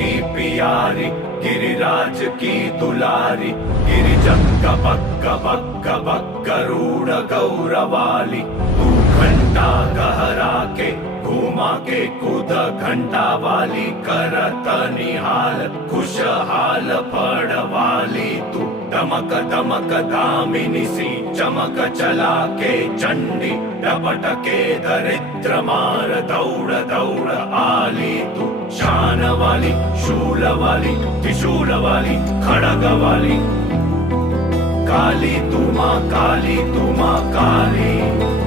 की प्यारी, गिरिराज की दुलारी, गिरिजंग बक्क बक्क बक्क गरुड़ गौरवाली। तू घंटा गहरा के घुमा के कूद घंटा वाली, करत निहाल खुशहाल पड़वाली। तू दमक दमक दामिनी सी चमक चला के चंडी, डपट के दरिद्र मार दौड़ दौड़ आली। तू शान वाली, शूल वाली, त्रिशूल वाली, खड़ग वाली, काली तू माँ काली, तू माँ काली।